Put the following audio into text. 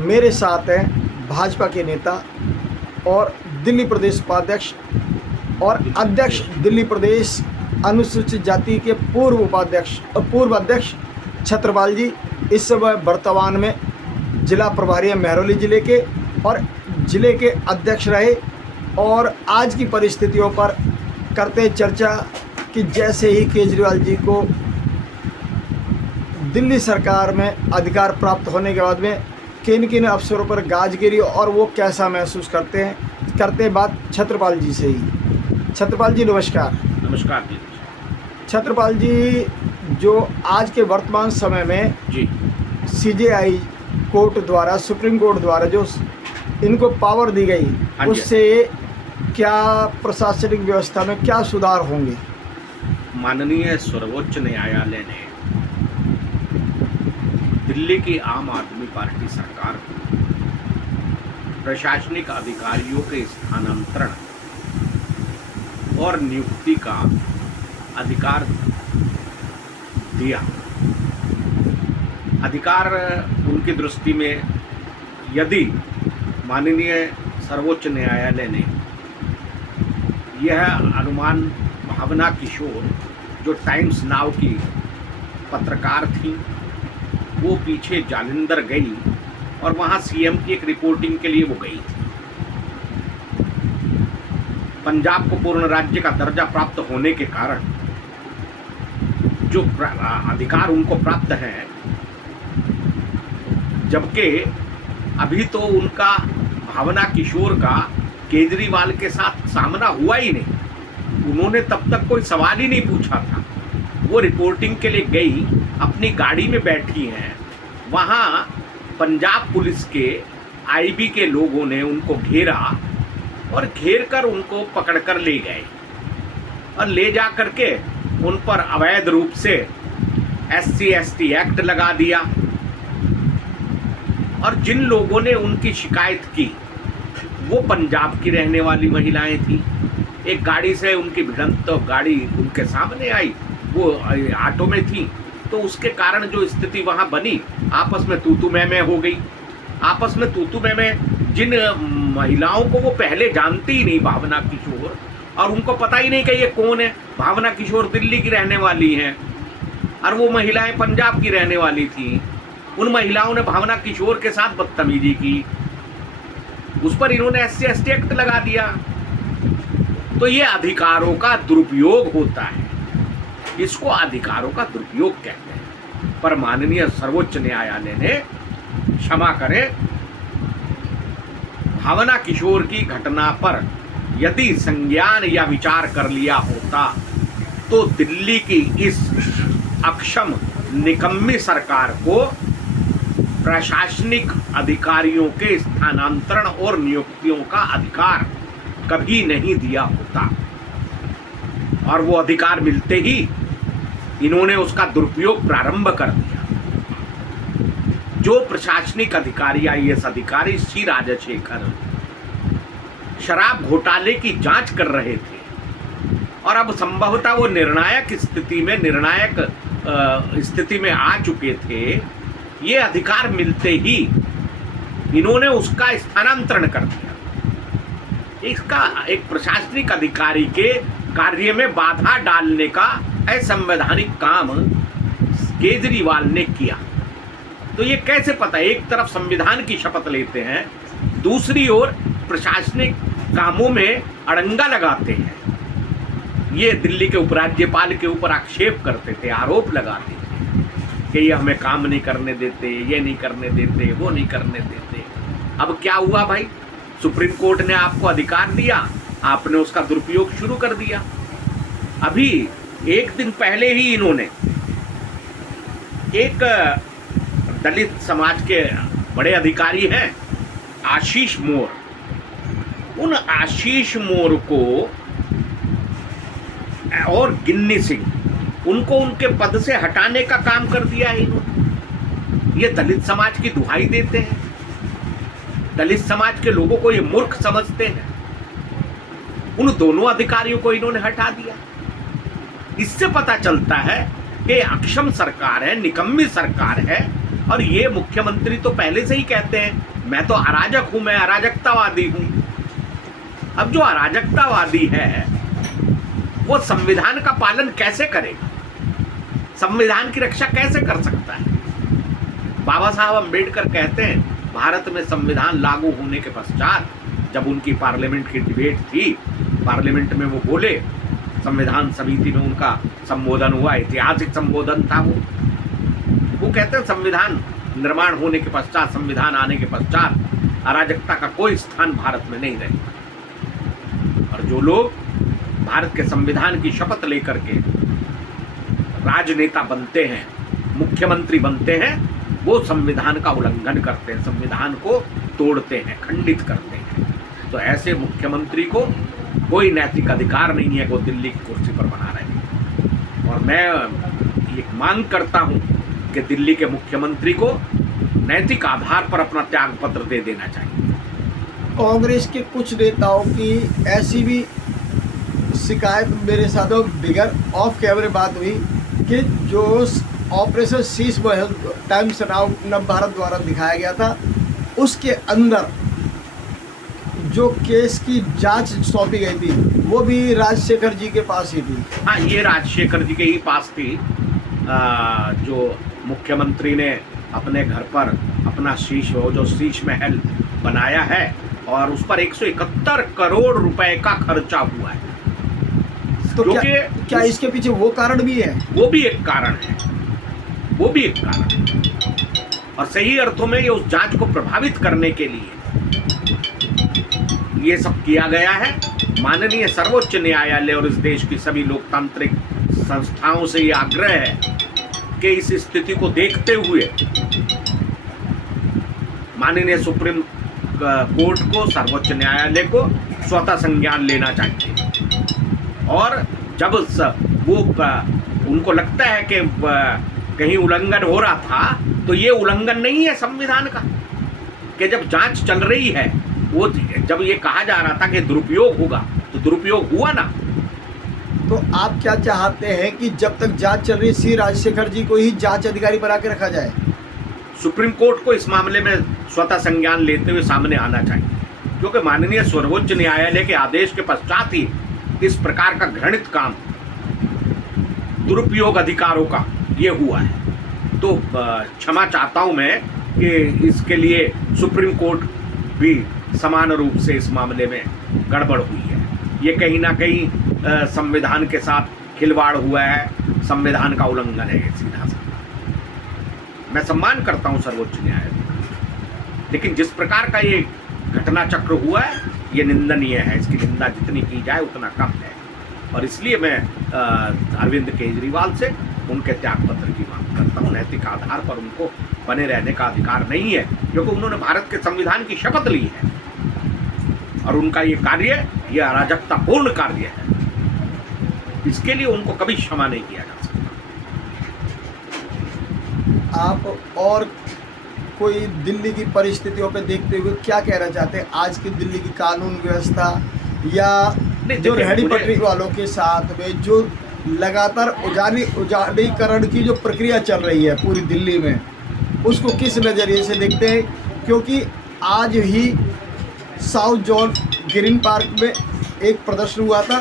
मेरे साथ हैं भाजपा के नेता और दिल्ली प्रदेश उपाध्यक्ष और अध्यक्ष दिल्ली प्रदेश अनुसूचित जाति के पूर्व अध्यक्ष छत्रपाल जी। इस समय वर्तमान में जिला प्रभारी हैं महरौली ज़िले के और ज़िले के अध्यक्ष रहे। और आज की परिस्थितियों पर करते चर्चा कि जैसे ही केजरीवाल जी को दिल्ली सरकार में अधिकार प्राप्त होने के बाद में किन किन अफसरों पर गाज गिरी और वो कैसा महसूस करते हैं। करते बात छत्रपाल जी से ही। छत्रपाल जी नमस्कार। नमस्कार जी। छत्रपाल जी, जो आज के वर्तमान समय में जी सीजेआई कोर्ट द्वारा, सुप्रीम कोर्ट द्वारा जो इनको पावर दी गई, उससे क्या प्रशासनिक व्यवस्था में क्या सुधार होंगे? माननीय सर्वोच्च न्यायालय ने दिल्ली की आम आदमी पार्टी सरकार को प्रशासनिक अधिकारियों के स्थानांतरण और नियुक्ति का अधिकार दिया। अधिकार उनकी दृष्टि में, यदि माननीय सर्वोच्च न्यायालय ने यह अनुमान, भावना किशोर जो टाइम्स नाउ की पत्रकार थी, वो पीछे जालंधर गई और वहाँ सीएम की एक रिपोर्टिंग के लिए वो गई थी। पंजाब को पूर्ण राज्य का दर्जा प्राप्त होने के कारण जो अधिकार उनको प्राप्त है, जबकि अभी तो उनका, भावना किशोर का केजरीवाल के साथ सामना हुआ ही नहीं। उन्होंने तब तक कोई सवाल ही नहीं पूछा था। वो रिपोर्टिंग के लिए गई, अपनी गाड़ी में बैठी हैं, वहाँ पंजाब पुलिस के आईबी के लोगों ने उनको घेरा और घेर कर उनको पकड़कर ले गए और ले जा करके उन पर अवैध रूप से SC/ST एक्ट लगा दिया। और जिन लोगों ने उनकी शिकायत की वो पंजाब की रहने वाली महिलाएं थी। एक गाड़ी से उनकी भिड़ंत, तो गाड़ी उनके सामने आई, वो ऑटो में थी, तो उसके कारण जो स्थिति वहाँ बनी, आपस में तू मैं हो गई। आपस में तू मैं, जिन महिलाओं को वो पहले जानती ही नहीं, भावना किशोर, और उनको पता ही नहीं कि ये कौन है। भावना किशोर दिल्ली की रहने वाली हैं और वो महिलाएं पंजाब की रहने वाली थी। उन महिलाओं ने भावना किशोर के साथ बदतमीजी की, उस पर इन्होंने SC/ST एक्ट लगा दिया। तो ये अधिकारों का दुरुपयोग होता है, इसको अधिकारों का दुरुपयोग कहते हैं। पर माननीय सर्वोच्च न्यायालय ने, क्षमा करें, भावना किशोर की घटना पर यदि संज्ञान या विचार कर लिया होता तो दिल्ली की इस अक्षम निकम्मी सरकार को प्रशासनिक अधिकारियों के स्थानांतरण और नियुक्तियों का अधिकार कभी नहीं दिया होता। और वो अधिकार मिलते ही इन्होंने उसका दुरुपयोग प्रारंभ कर दिया। जो प्रशासनिक अधिकारी, IAS अधिकारी C राजशेखर शराब घोटाले की जांच कर रहे थे और अब संभवतः वो निर्णायक स्थिति में आ चुके थे, ये अधिकार मिलते ही इन्होंने उसका स्थानांतरण कर दिया। इसका एक प्रशासनिक अधिकारी के कार्य में बाधा डालने का असंवैधानिक काम केजरीवाल ने किया। तो ये कैसे पता? एक तरफ संविधान की शपथ लेते हैं, दूसरी ओर प्रशासनिक कामों में अड़ंगा लगाते हैं। ये दिल्ली के उपराज्यपाल के ऊपर आक्षेप करते थे, आरोप लगाते थे कि ये हमें काम नहीं करने देते, ये नहीं करने देते, वो नहीं करने देते। अब क्या हुआ भाई? सुप्रीम कोर्ट ने आपको अधिकार दिया, आपने उसका दुरुपयोग शुरू कर दिया। अभी एक दिन पहले ही इन्होंने एक दलित समाज के बड़े अधिकारी हैं आशीष मोर, उन आशीष मोर को और गिन्नी सिंह, उनको उनके पद से हटाने का काम कर दिया है इन्होंने। ये दलित समाज की दुहाई देते हैं, दलित समाज के लोगों को ये मूर्ख समझते हैं। उन दोनों अधिकारियों को इन्होंने हटा दिया। इससे पता चलता है कि अक्षम सरकार है, निकम्मी सरकार है और ये मुख्यमंत्री तो पहले से ही कहते हैं मैं तो अराजक हूं, मैं अराजकतावादी हूं। अब जो अराजकतावादी है वो संविधान का पालन कैसे करेगा, संविधान की रक्षा कैसे कर सकता है? बाबा साहब अम्बेडकर कहते हैं भारत में संविधान लागू होने के पश्चात जब उनकी पार्लियामेंट की डिबेट थी, पार्लियामेंट में वो बोले, संविधान समिति में उनका संबोधन हुआ, ऐतिहासिक संबोधन था वो कहते हैं संविधान निर्माण होने के पश्चात, संविधान आने के पश्चात अराजकता का कोई स्थान भारत में नहीं रहेगा। और जो लोग भारत के संविधान की शपथ लेकर के राजनेता बनते हैं, मुख्यमंत्री बनते हैं, वो संविधान का उल्लंघन करते हैं, संविधान को तोड़ते हैं, खंडित करते हैं। तो ऐसे मुख्यमंत्री को कोई नैतिक अधिकार नहीं है वो दिल्ली की कुर्सी पर बना रहे हैं। और मैं ये मांग करता हूं कि दिल्ली के मुख्यमंत्री को नैतिक आधार पर अपना त्याग पत्र दे देना चाहिए। कांग्रेस के कुछ नेताओं की ऐसी भी शिकायत मेरे साथ बिगर ऑफ कैमरे बात हुई कि जो ऑपरेशन शीश महल टाइम्स नव भारत द्वारा दिखाया गया था, उसके अंदर जो केस की जांच सौंपी गई थी वो भी राजशेखर जी के पास ही थी। हाँ, ये राजशेखर जी के ही पास थी। जो मुख्यमंत्री ने अपने घर पर अपना शीश, वो जो शीश महल बनाया है और उस पर 171 करोड़ रुपए का खर्चा हुआ है। तो क्या इसके पीछे वो कारण भी है? वो भी एक कारण है, वो भी एक कारण है। और सही अर्थों में ये उस जांच को प्रभावित करने के लिए ये सब किया गया है। माननीय सर्वोच्च न्यायालय और इस देश की सभी लोकतांत्रिक संस्थाओं से ये आग्रह है कि इस स्थिति को देखते हुए माननीय सुप्रीम कोर्ट को, सर्वोच्च न्यायालय को स्वतः संज्ञान लेना चाहिए। और जब वो उनको लगता है कि कहीं उल्लंघन हो रहा था, तो ये उल्लंघन नहीं है संविधान का कि जब जांच चल रही है, वो जब ये कहा जा रहा था कि दुरुपयोग होगा, तो दुरुपयोग हुआ ना। तो आप क्या चाहते हैं कि जब तक जांच चल रही है सी राजशेखर जी को ही जांच अधिकारी बना के रखा जाए? सुप्रीम कोर्ट को इस मामले में स्वतः संज्ञान लेते हुए सामने आना चाहिए, क्योंकि माननीय सर्वोच्च न्यायालय के आदेश के पश्चात ही इस प्रकार का घृणित काम, दुरुपयोग अधिकारों का, ये हुआ है। तो क्षमा चाहता हूं मैं कि इसके लिए सुप्रीम कोर्ट भी समान रूप से इस मामले में गड़बड़ हुई है। ये कहीं ना कहीं संविधान के साथ खिलवाड़ हुआ है, संविधान का उल्लंघन है ये सीधा सा। मैं सम्मान करता हूं सर्वोच्च न्यायालय, लेकिन जिस प्रकार का ये घटना चक्र हुआ है ये निंदनीय है। इसकी निंदा जितनी की जाए उतना कम है। और इसलिए मैं अरविंद केजरीवाल से उनके त्यागपत्र की मांग करता हूँ। नैतिक आधार पर उनको बने रहने का अधिकार नहीं है, क्योंकि उन्होंने भारत के संविधान की शपथ ली है और उनका ये कार्य, ये अराजकतापूर्ण कार्य है। इसके लिए उनको कभी क्षमा नहीं किया जा सकता। आप और कोई दिल्ली की परिस्थितियों पे देखते हुए क्या कहना चाहते हैं? आज की दिल्ली की कानून व्यवस्था या जो रेहड़ी पटरी वालों के साथ में जो लगातार उजाड़ीकरण की जो प्रक्रिया चल रही है पूरी दिल्ली में, उसको किस नज़रिए से देखते हैं? क्योंकि आज ही साउथ जोन ग्रीन पार्क में एक प्रदर्शन हुआ था